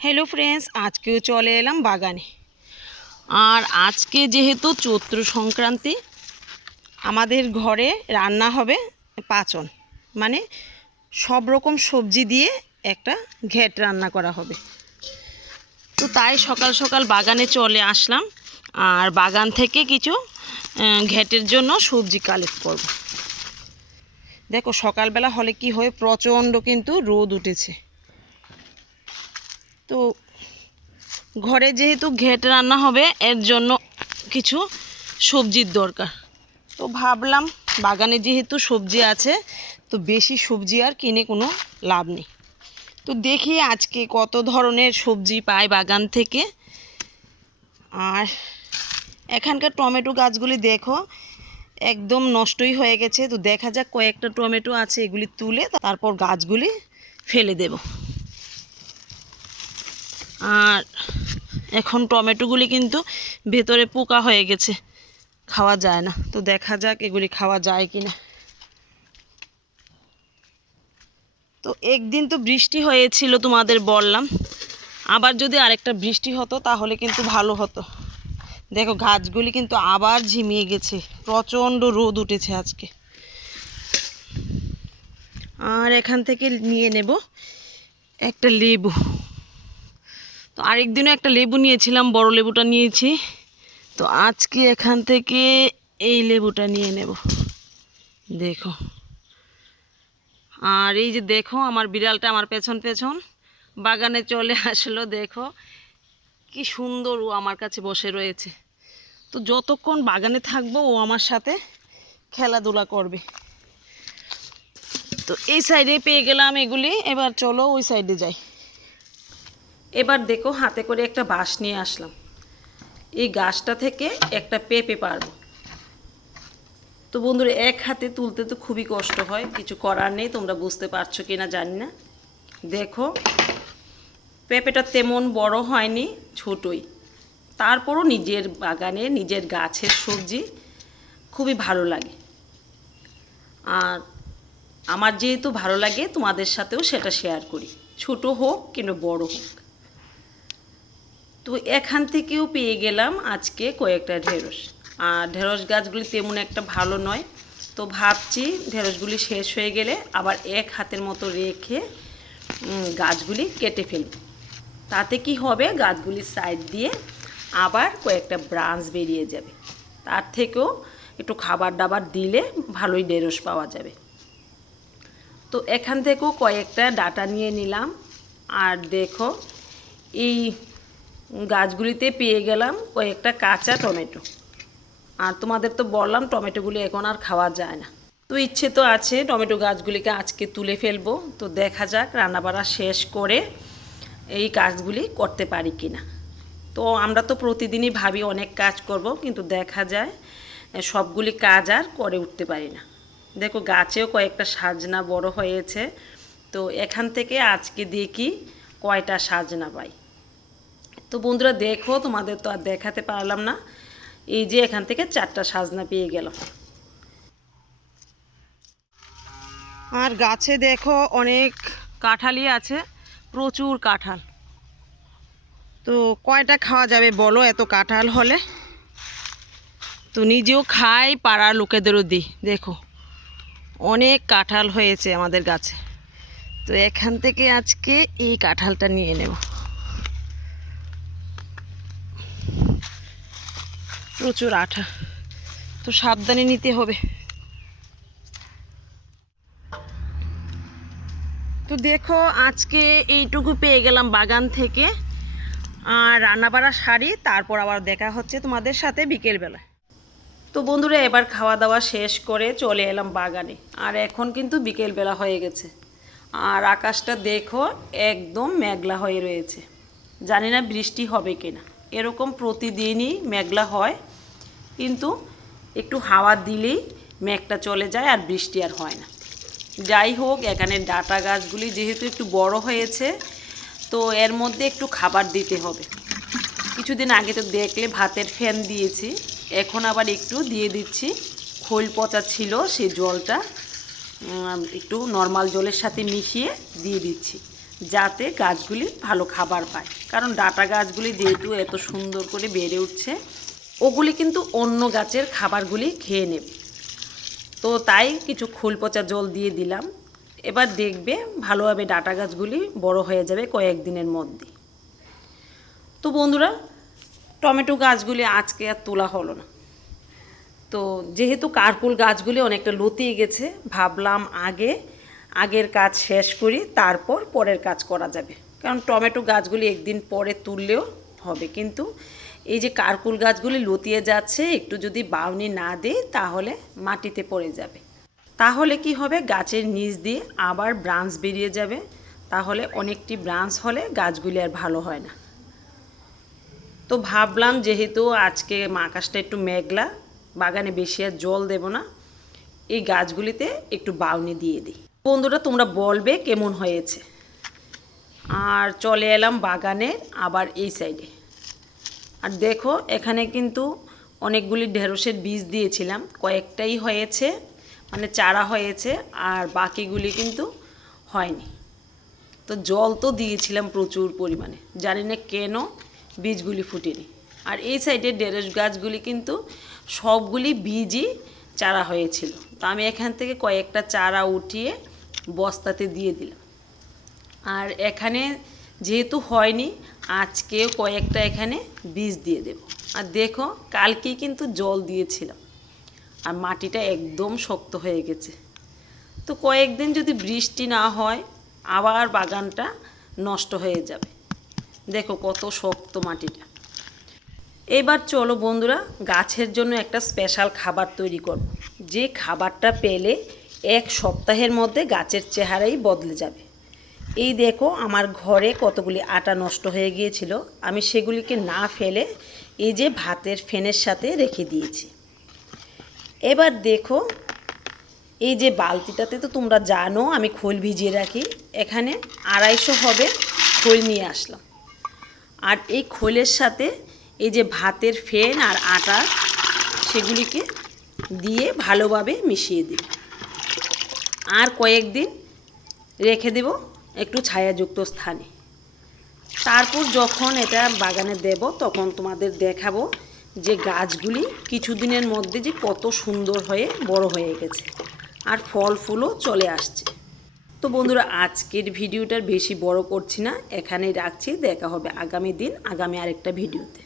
Hello friends আজকেও চলে এলাম বাগানে। আর আজকে যেহেতু চৈত্র সংক্রান্তি, আমাদের ঘরে রান্না হবে পাচন। মানে সব রকম সবজি দিয়ে একটা ঘেট রান্না করা হবে। তো তাই সকাল সকাল বাগানে চলে আসলাম। আর বাগান থেকে কিছু ঘেটের জন্য সবজি কালেক্ট করব। দেখো, সকালবেলা হলে কি হয়, প্রচণ্ড কিন্তু রোদ উঠেছে। তো ঘরে যেহেতু ঘেট রান্না হবে, এর জন্য কিছু সবজির দরকার। তো ভাবলাম বাগানে যেহেতু সবজি আছে, তো বেশি সবজি আর কিনে কোনো লাভ নেই। তো দেখি আজকে কত ধরনের সবজি পাই বাগান থেকে। আর এখানকার টমেটো গাছগুলি দেখো, একদম নষ্টই হয়ে গেছে। তো দেখা যাক কয়েকটা টমেটো আছে, এগুলি তুলে তারপর গাছগুলি ফেলে দেবো। আর এখন টমেটোগুলি কিন্তু ভেতরে পোকা হয়ে গেছে, খাওয়া যায় না। তো দেখা যাক এগুলি খাওয়া যায় কি না তো একদিন তো বৃষ্টি হয়েছিল তোমাদের বললাম, আবার যদি আরেকটা বৃষ্টি হতো তাহলে কিন্তু ভালো হতো। দেখো গাছগুলি কিন্তু আবার ঝিমিয়ে গেছে, প্রচণ্ড রোদ উঠেছে আজকে। আর এখান থেকে নিয়ে নেব একটা লেবু। তো আরেকদিনও একটা লেবু নিয়েছিলাম, বড় লেবুটা নিয়েছি। তো আজকে এখান থেকে এই লেবুটা নিয়ে নেব। দেখো। আর এই যে দেখো, আমার বিড়ালটা আমার পেছন পেছন বাগানে চলে আসলো, দেখো। কি সুন্দর ও আমার কাছে বসে রয়েছে। তো যতক্ষণ বাগানে থাকব, ও আমার সাথে খেলাধুলা করবে। তো এই সাইডে পেয়ে গেলাম এগুলি, এবার চলো ওই সাইডে যাই। এবার দেখো হাতে করে একটা বাঁশ নিয়ে আসলাম। এই গাছটা থেকে একটা পেঁপে পারব। তো বন্ধুরা, এক হাতে তুলতে তো খুবই কষ্ট হয়, কিছু করার নেই, তোমরা বুঝতে পারছ কি না জানি না। দেখো, পেঁপেটা তেমন বড় হয়নি, ছোটই। তারপরও নিজের বাগানে, নিজের গাছের সবজি খুবই ভালো লাগে। আর আমার যেহেতু ভালো লাগে, তোমাদের সাথেও সেটা শেয়ার করি। ছোট হোক কিংবা বড় হোক। তো এখান থেকেও পেয়ে গেলাম আজকে কয়েকটা ঢেঁড়স। আর ঢেঁড়স গাছগুলি তেমন একটা ভালো নয়, তো ভাবছি ঢেঁড়সগুলি শেষ হয়ে গেলে আবার এক হাতের মতো রেখে গাছগুলি কেটে ফেলব। তাতে কি হবে? গাছগুলির সাইড দিয়ে আবার কয়েকটা ব্রাঞ্চ বেরিয়ে যাবে। তার থেকেও একটু খাবার দাবার দিলে ভালোই ঢেঁড়স পাওয়া যাবে। তো এখান থেকেও কয়েকটা ডাটা নিয়ে নিলাম। আর দেখো, এই গাছগুলিতে পেয়ে গেলাম কয়েকটা কাঁচা টমেটো। আর তোমাদের তো বললাম টমেটোগুলি এখন আর খাওয়া যায় না। তো ইচ্ছে তো আছে টমেটো গাছগুলিকে আজকে তুলে ফেলব। তো দেখা যাক রান্নাবাড়া শেষ করে এই কাজগুলি করতে পারি কি না তো আমরা তো প্রতিদিনই ভাবি অনেক কাজ করব, কিন্তু দেখা যায় সবগুলি কাজ আর করে উঠতে পারি না। দেখো গাছেও কয়েকটা সাজনা বড় হয়েছে। তো এখান থেকে আজকে দেখি কয়টা সাজনা পাই। তো বন্ধুরা দেখো, তোমাদের তো আর দেখাতে পারলাম না। এই যে এখান থেকে চারটা সাজনা পেয়ে গেল। আর গাছে দেখো অনেক কাঁঠালই আছে, প্রচুর কাঁঠাল। তো কয়টা খাওয়া যাবে বলো এত কাঁঠাল হলে? তো নিজেও খাই, পাড়ার লোকেদেরও দিই। দেখো, অনেক কাঁঠাল হয়েছে আমাদের গাছে। তো এখান থেকে আজকে এই কাঁঠালটা নিয়ে নেব। প্রচুর আঠা। তো সাবধানে নিতে হবে। তো দেখো, আজকে এইটুকু পেয়ে গেলাম বাগান থেকে। আর রান্নাবাড়া সারি তারপর আবার দেখা হচ্ছে তোমাদের সাথে বিকেলবেলা তো বন্ধুরা, এবার খাওয়া দাওয়া শেষ করে চলে এলাম বাগানে। আর এখন কিন্তু বিকেলবেলা হয়ে গেছে। আর আকাশটা দেখো, একদম মেঘলা হয়ে রয়েছে। জানি না বৃষ্টি হবে কিনা। এরকম প্রতিদিনই মেঘলা হয়। কিন্তু একটু হাওয়া দিলেই মেঘটা চলে যায় আর বৃষ্টি আর হয় না। যাই হোক, এখানে ডাটা গাছগুলি যেহেতু একটু বড় হয়েছে, তো এর মধ্যে একটু খাবার দিতে হবে। কিছুদিন আগে তো দেখলে ভাতের ফ্যান দিয়েছি, এখন আবার একটু দিয়ে দিচ্ছি। খোল পচা ছিল সেই জলটা একটু নর্মাল জলের সাথে মিশিয়ে দিয়ে দিচ্ছি, যাতে গাছগুলি ভালো খাবার পায়। কারণ ডাটা গাছগুলি যেহেতু এত সুন্দর করে বেড়ে উঠছে ওগুলি কিন্তু অন্য গাছের খাবারগুলি খেয়ে নেবে তো তাই কিছু খোল পচা জল দিয়ে দিলাম। এবার দেখবে ভালোভাবে ডাটা গাছগুলি বড় হয়ে যাবে কয়েকদিনের মধ্যে। তো বন্ধুরা, টমেটো গাছগুলি আজকে আর তোলা হলো না। তো যেহেতু কার্পুল গাছগুলি অনেকটা লতিয়ে গেছে, ভাবলাম আগে, আগের কাজ শেষ করি, তারপর পরের কাজ করা যাবে। কারণ টমেটো গাছগুলি একদিন পরে তুললেও হবে। কিন্তু এই যে কারকুল গাছগুলি লতিয়ে যাচ্ছে, একটু যদি বাউনি না দিই তাহলে মাটিতে পড়ে যাবে। তাহলে কি হবে? গাছের নিচ দিয়ে আবার ব্রাঞ্চ বেরিয়ে যাবে। তাহলে অনেকটি ব্রাঞ্চ হলে গাছগুলি আর ভালো হয় না। তো ভাবলাম যেহেতু আজকে আকাশটা একটু মেঘলা, বাগানে বেশি আর জল দেব না, এই গাছগুলিতে একটু বাউনি দিয়ে দিই। বন্ধুরা, তোমরা বলবে কেমন হয়েছে। আর চলে এলাম বাগানের আবার এই সাইডে আর দেখো, এখানে কিন্তু অনেকগুলি ঢেঁড়সের বীজ দিয়েছিলাম। কয়েকটাই হয়েছে মানে চারা হয়েছে, আর বাকিগুলি কিন্তু হয়নি। তো জল তো দিয়েছিলাম প্রচুর পরিমাণে। জানি না কেন বীজগুলি ফুটেনি। আর এই সাইডে ঢেঁড়স গাছগুলি কিন্তু সবগুলি বীজই চারা হয়েছিল। তো আমি এখান থেকে কয়েকটা চারা উঠিয়ে বস্তাতে দিয়ে দিলাম। আর এখানে যেহেতু হয়নি আজকেও কয়েকটা এখানে বীজ দিয়ে দেব। আর দেখো, কালকেই কিন্তু জল দিয়েছিলাম। আর মাটিটা একদম শক্ত হয়ে গেছে। তো কয়েকদিন যদি বৃষ্টি না হয়, আবার বাগানটা নষ্ট হয়ে যাবে। দেখো কত শক্ত মাটিটা। এবার চলো বন্ধুরা, গাছের জন্য একটা স্পেশাল খাবার তৈরি করব। যে খাবারটা পেলে এক সপ্তাহের মধ্যে গাছের চেহারাই বদলে যাবে। এই দেখো, আমার ঘরে কতগুলি আটা নষ্ট হয়ে গিয়েছিল। আমি সেগুলিকে না ফেলে এই যে ভাতের ফেনের সাথে রেখে দিয়েছি। এবার দেখো, এই যে বালতিটাতে তো তোমরা জানো, আমি খোল ভিজিয়ে রাখি। এখানে আড়াইশো হবে, খোল নিয়ে আসলাম। আর এই খোলের সাথে এই যে ভাতের ফেন আর আটা, সেগুলিকে দিয়ে ভালোভাবে মিশিয়ে দিই। আর কয়েকদিন রেখে দেব। একটু ছায়াযুক্ত স্থানে। তারপর যখন এটা বাগানে দেব, তখন তোমাদের দেখাবো যে গাছগুলি কিছুদিনের মধ্যে যে কত সুন্দর হয়ে বড় হয়ে গেছে আর ফল ফুলও চলে আসছে। তো বন্ধুরা, আজকের ভিডিওটার বেশি বড় করছি না। এখানেই রাখছি। দেখা হবে আগামী দিন, আগামী আরেকটা ভিডিওতে।